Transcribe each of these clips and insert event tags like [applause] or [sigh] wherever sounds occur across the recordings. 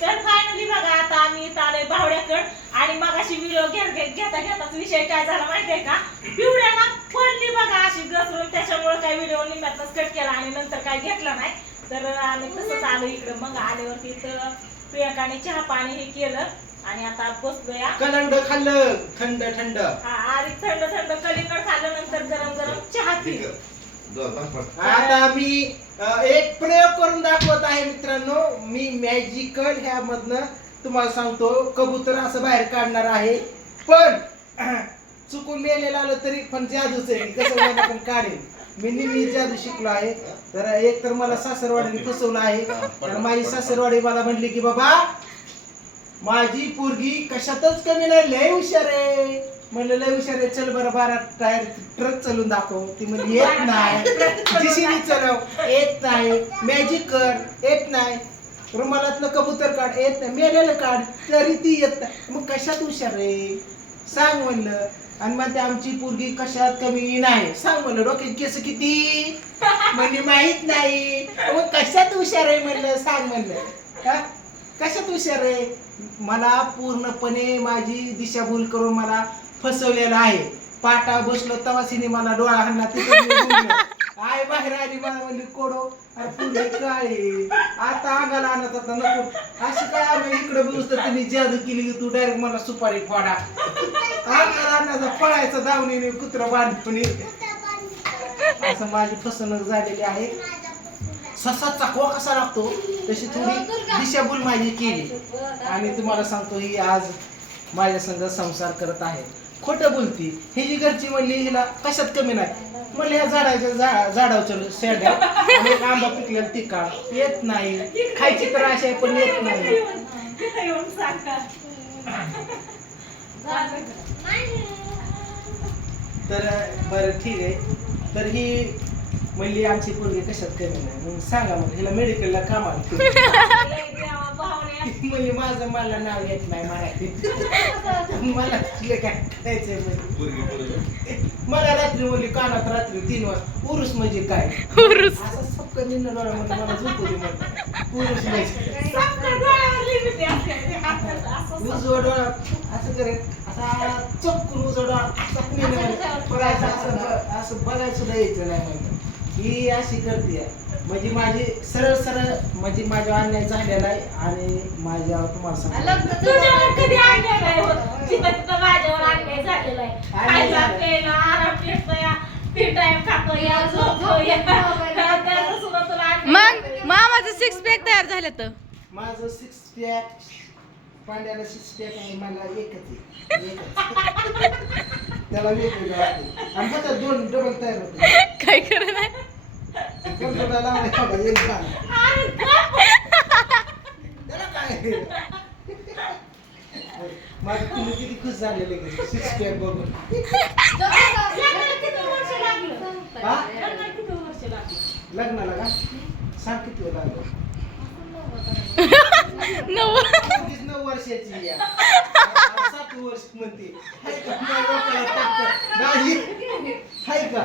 तर फायनली बघा आता आम्ही इथं आलोय बावड्याकड. आणि मगाशी व्हिडिओ घेता घेताच विषय काय झाला माहितीये का? पिवड्या ना पडली बघा अशी घसरून. त्याच्यामुळे काय व्हिडिओ निम्यातच कट केला आणि नंतर काय घेतला नाही. तर आम्ही तसंच आलो इकडं. मग आल्यावरती इथं प्रियंकाने चहा पाणी हे केलं. आणि आता बसलोया. कलंड खाल्लं. थंड थंड. हा आणि थंड थंड कलिंगड खाल्लं. नंतर गरम गरम चहा पिलं. आता मी एक प्रयोग करून दाखवत आहे मित्रांनो. मी मॅजिकल ह्यामधनं तुम्हाला सांगतो कबूतर असं बाहेर काढणार आहे. पण चुकून मेलेलं आलं तरी पण जादूच आहे. कसं पण काढेल. मी नेहमी जादू शिकलो आहे. तर एक तर मला सासरवाडीने फसवलं आहे. तर माझी सासरवाडी मला म्हणली की बाबा माझी पोरगी कशातच कमी नाही. लय हुशार आहे. म्हणलं लय हुशार आहे चल बरं बारा टायर ट्रक चालून दाखव. ती म्हणजे [laughs] येत नाही. जीसीबी चालव. येत नाही. मॅजिक कर. येत नाही. रुमालातलं कबूतर काढ. येत नाही. मेलेलं काढ. तरी ती येत नाही. मग कशात हुशार आहे सांग म्हणलं. आणि मग ते आमची पोरगी कशात कमी नाही. सांग म्हणलं डोक्यात केस किती? म्हणजे माहीत नाही. मग कशात हुशार आहे? म्हणलं सांग म्हणलं. हा? कशात हुशार आहे? मला पूर्णपणे माझी दिशाभूल करून मला फसवलेला आहे. पाटा बसलो तवा मला डोळा हाणला तिथे आय बाहेर आली मला म्हणली कोडो अरे पुढे काय? आता अंगाला आणत आता नको. अशी काय आम्ही इकडे बसतो तुम्ही जादू केली की तू डायरेक्ट मला सुपारी फोडा. अंगाला आणायचा फळायचा दावणीने कुत्रा बांधपणी असं माझी फसवणूक झालेली आहे. ससाचा चकवा कसा लागतो? तशी थोडी दिशाभूल माझी केली. आणि तुम्हाला सांगतो ही आज माझ्या संघ संसार करत आहे. खोटं बोलती. ही जी घरची म्हणली हिला कशात कमी नाही. म्हणलं ह्या झाडाच्या झा- झाडावर शेड्या आणि एक आंबा पिकलेला तिका येत नाही. खायची तर आशा आहे पण येत नाही. येऊन सांगा तर बरं ठीक आहे. तर ही म्हणली आमची पोरगी कशात कमी नाही. मग सांगा मग हिला मेडिकलला कामाला ठेवू. लय देवा पाहुण्या. म्हणजे माझं मला नाव येत नाही मराठी. मला तुला काय करायचंय म्हणजे? मला रात्री म्हणली कानात रात्री तीन वाजता पुरुष म्हणजे काय? असं सबकं निन्न डोळा म्हणजे मला झोपू दे म्हणलं. पुरुष म्हणजे. असं उजवा डोळा असं करेल असा चपकून उजवा डोळा असा निन्न पडायचा असं ब- असं बघायला सुद्धा यायचं नाही. म्हणलं ही अशी करते म्हणजे माझी सरळ सरळ म्हणजे माझ्या अन्याय झालेला आहे आणि माझ्या तुम्हाला सांगतो तुझ्यावर कधी अन्याय नाही होत. जिथं तिथं माझ्यावर अन्याय झालेला आहे. अन्याय खायला, झाला. प्यायला, आराम भेटतोया, तीन time खातोय, या, झोपतोय, या. त्याचं सुद्धा तुला अन्याय मग आहे. मामाचं सिक्स पॅक तयार झालं तर माझं सिक्स पॅक पांड्याला सिक्स पॅक आहे मला एकच आहे एकच. [laughs] त्याला वेगवेगळं वाटते आणि फक्त दोन डबल तयार होते काय करत नाही तुम्ही किती खुश झालेले सिक्स पॅक बघून लग्नाला लग्नाला का सांग किती वेळ लागलं नऊ वर्षाची या सात वर्ष म्हणते नाही. हाय का?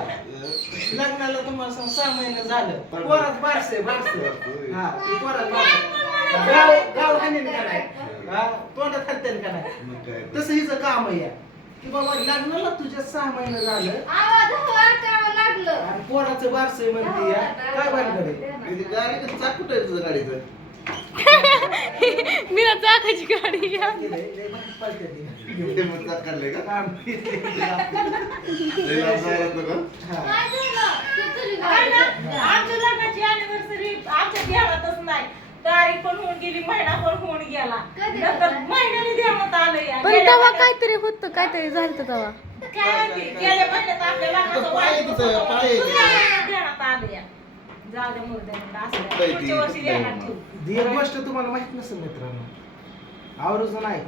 लग्नाला तुम्हाला सांग सहा महिने झालं. पोरात बारसे बारसे. हा ती पोरात बारसे गाव गाव हाणेल का नाही? हा तोंडात का नाही? तसं हिचं काम आहे की बाबा लग्नाला तुझ्या सहा महिने झालं. आणि पोराचं बारसे म्हणते या. काय भानगड मी ना चाकाची गाडी [laughs] आमच्या लग्नाची आमच्या नाही. तारीख पण होऊन गेली महिना पण होऊन गेला. नंतर महिन्याने ध्यानात आलं या पण गेल्या तेव्हा महिन्यात- काहीतरी होतं काहीतरी झालं तेव्हा. काय गेल्या महिन्यात आपल्या लग्नाचं वाढदिवस आलं या जाऊ दे असं नाही. पुढच्या वर्षी ध्यानात ठेवू. एक गोष्ट तुम्हाला माहीत नसेल मित्रांनो. आवर्जून आहे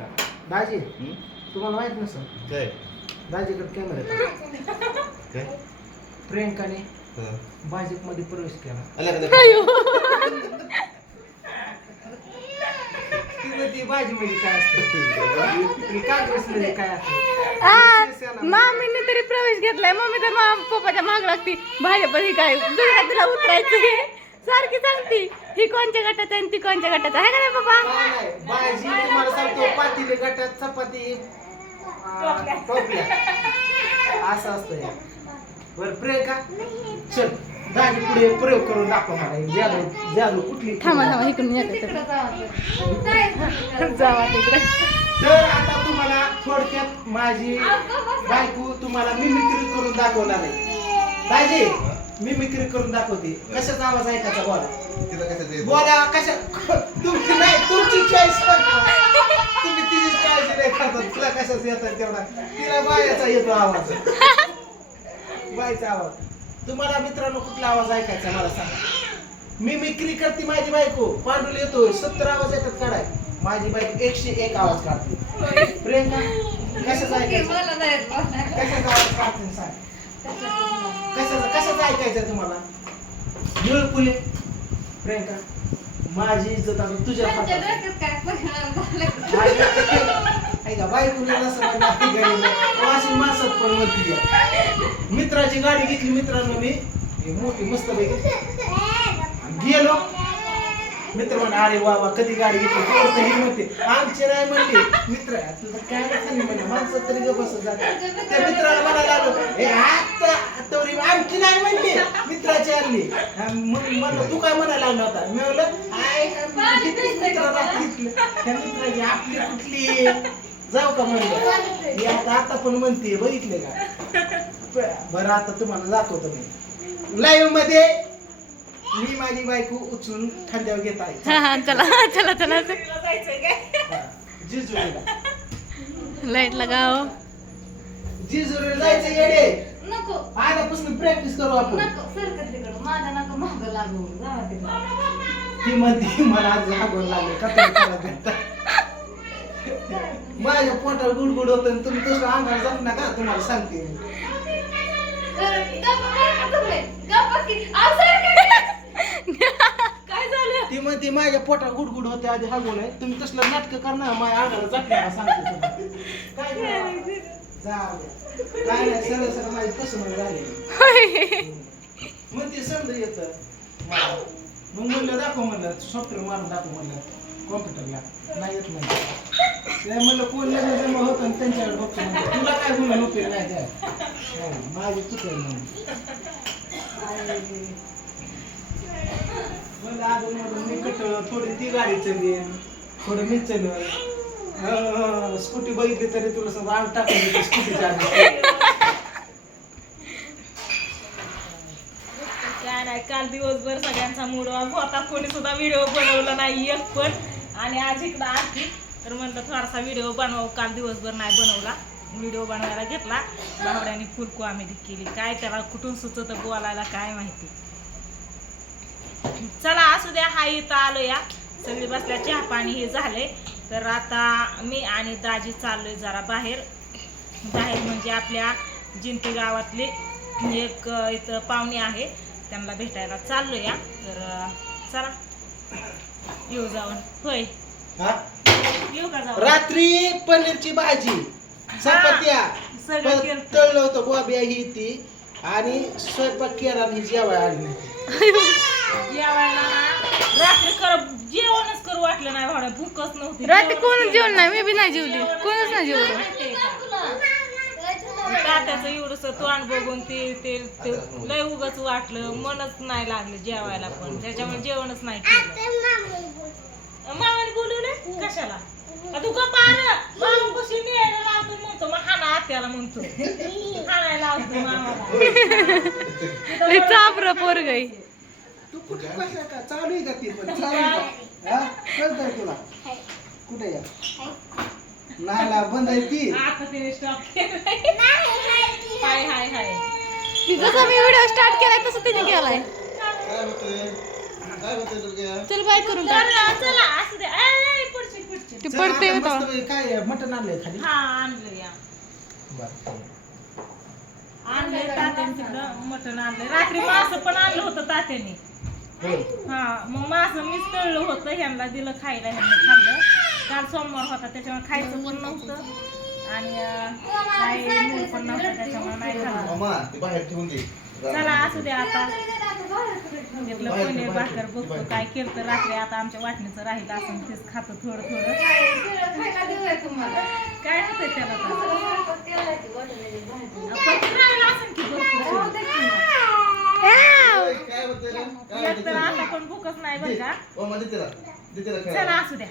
दाजी तुम्हाला माहीत नसेल. दाजीकडे कॅमेरा प्रियंकाने भाजपमध्ये प्रवेश केला. तिथं ती काय असतं? काँग्रेस मध्ये काय असतं? आ, मामीने तरी प्रवेश घेतलाय. मम्मी तर मा पप्पाच्या माग लागती. भाजप ही काय गुजरातीला उतरायचं सारखी सांगती ही कोणत्या गटात आहे आणि ती कोणत्या गटात आहे? का नाही बाबा? नाही भाजी तुम्हाला सांगतो पातीले गटात चपाती अं, टोपल्या. असं असतं या बर प्रियंका चल दाजी पुढे प्रयोग करून दाखव मला हे. जादू जादू कुठली? थांबा थांबा इकडून येते जावा तिकडे. तर आता तुम्हाला थोडक्यात माझी बायको तुम्हाला मिमिक्री करून दाखवणार आहे. दाजी मिमिक्री करून दाखवते. कशाचा आवाज ऐकायचा बोला. तिला कसं ते बोला कशा तुमची नाही तुमची चॉईस तुम्ही तिची काळजी नाही करतात तुला कशाच येतात तेवढा. तिला बायाचा येतो आवाज. बायचा आवाज. तुम्हाला मित्रांनो कुठला आवाज ऐकायचा मला सांगा. मी मिक्री करते माझी बायको. पांडुल येतोय. सत्तर आवाज येतात काढाय. माझी बायको एकशे एक आवाज काढते. प्रियंका कशाचा ऐकायचा? कशाचा आवाज काढते? सांग. कशाचा कशाचा ऐकायचं तुम्हाला? निळपुले प्रियंका माझी इज्जत आता तुझ्या हातात ऐका बायकोने नाही. अशी माणसात पण म्हणती या. मित्राची गाडी घेतली मित्रांनो मी. ही मोठी मस्त पैकी [laughs] गेलो. मित्र म्हणा अरे वा वा कधी गाडी घेतली? पोरं ही म्हणते आमची नाही म्हणते मित्र तुझं काय नाही म्हणे माणसं तरी गप बसत जाते त्या मित्राला म्हणायला आलो ए आता तवरी आमची नाही म्हणते मित्राची आणली. मग म्हणलं तू काय म्हणायला लागला होता? मी म्हणलं आय मित्र त्या मित्राची आपली कुठली? जाऊ का म्हणलं? आता आता पण म्हणते बघितले का? बरं आता तुम्हाला दाखवतो मी. लाईव्हमध्ये मी माझी बायको उचलून खांद्यावर घेत आहे हा हा चला चला चला तिला जायचंय काय हा, जिजुरीला लाइट लगाव जिजुरीला जायचं येडे नको आल्यापासून प्रॅक्टिस करू आपण नको सरकत तिकडं माझ्या नका महाग लागू जावा तिकडं ती म्हणते मला आज हागून लागले का माझ्या पोटावर गुडगुड होत तुम्ही तसं अंगावर जात ना का तुम्हाला सांगते मी. तर गप्पा काय ना तुम्ही गप्पा की अहो, सरकत. काय झालं? ती म्हणते माझ्या पोटावर गुडगुड होते आधी हागून आहे. तुम्ही तसलं नाटक करणार माझ्या अंगाला जात सांगते तुम्हाला. काय करावं? जाऊ द्या. काय नाही सरळ सरळ माझी कसं झाली. मग ते समज येत. मग म्हणलं दाखव म्हणलं सॉफ्टवेअर मारून दाखव म्हणलं. कॉम्प्युटरला नाही येत म्हणलं. ते म्हणलं कोण लग्न जमा होतं आणि त्यांच्याकडे बघतो म्हणलं. तुला काय म्हणलं उपयोग नाही काय हो, माझी चुकेल म्हणून. अजून मी थोडी ती गाडी चलेल. थोडं मी चलल. स्कूटी बघितली तरी तुला समजा आग टाकून देते स्कूटीच्या काय नाही काल दिवसभर सगळ्यांचा मूड ऑफ होता. कोणी सुद्धा व्हिडिओ बनवला नाही एक पण. आणि आज इकडं आरती. तर म्हणलं थोडासा व्हिडिओ बनवू काल दिवसभर नाही बनवला. व्हिडिओ बनवायला घेतला. बावड्याने फुलको आम्ही केली. काय त्याला कुठून सुचत बोलायला काय माहिती. चला असू द्या हा इथं आलो या सगळी बसल्या चहा पाणी हे झाले तर आता मी आणि दाजी चाललोय जरा बाहेर. बाहेर म्हणजे आपल्या जिंती गावातले एक इथं पाहुणे आहे. त्यांना भेटायला चाललो या तर चला. येऊ जाऊन. होय. हा? येऊ का जाऊन? रात्री पनीरची भाजी चपात्या. सगळं केलं. तळलं होतं बोब्या ही ती. आणि स्वयंपाक केला आणि जेवाय आली. नाही. जेवायला. ना रात्री कर जेवणच करू वाटलं नाही भावड्या भूकच नव्हती. रात्री कोणच. जेवण नाही मी बी नाही जेवली. कोणच नाही. जेवलं. माहितीये का? तात्याचं एवढस तोंड बघून ते ते ते लय उगच वाटलं. मनच नाही लागलं जेवायला पण. त्याच्यामुळे जेवणच नाही केलं. मामाने बोलवले? कशाला? आ तू गप्पा मामा कशी न्यायला लावतो म्हणतो. मग हाना आत्याला म्हणतो. हाणायला लावतो मामाला. [laughs] लय चापरं पोरग आहे. कुठे? का चालू आहे का ती पण? [laughs] चालू आहे का? हा? कळतंय तुला? कुठे या? नाला बंद आहे ती. आता तिने स्टॉप हाय हाय हाय. ती जसा मी व्हिडिओ स्टार्ट केलाय तसं तिने केलाय. काय होतंय? काय होतंय तुला चल बाय करून टाक. चला चला असू दे. ए, पुढची पुढची. ती चल, पडते होता मस्तपैकी काय मटण आणलंय खाली. हा आणलं या. बरं. आणलंय तात्याने तिकडं मटण आणलंय. रात्री मासं पण आणलं होतं तात्याने. हा. मग मासं मीच तळलं होतं ह्यांना दिलं खायला ह्यांना खाल्लं. काल सोमवार होता त्याच्यामुळे खायचं पण नव्हतं. आणि काही मूड पण नव्हतं त्याच्यामुळे नाही खाल्लं. मामा ते बाहेर ठेवून दे. चला असू दे आता. घेतलं पनीर भाकर बघतो. काय केलं तर रात्री. आता आमच्या वाटणीचं राहिलं असं तेच खातं थोडं थोडं खायला देऊया तुम्हाला काय होतंय त्याला केलाय की भरपूर. एक तर होतंय? आता पण भूकच नाही बरं का? चला. असू द्या.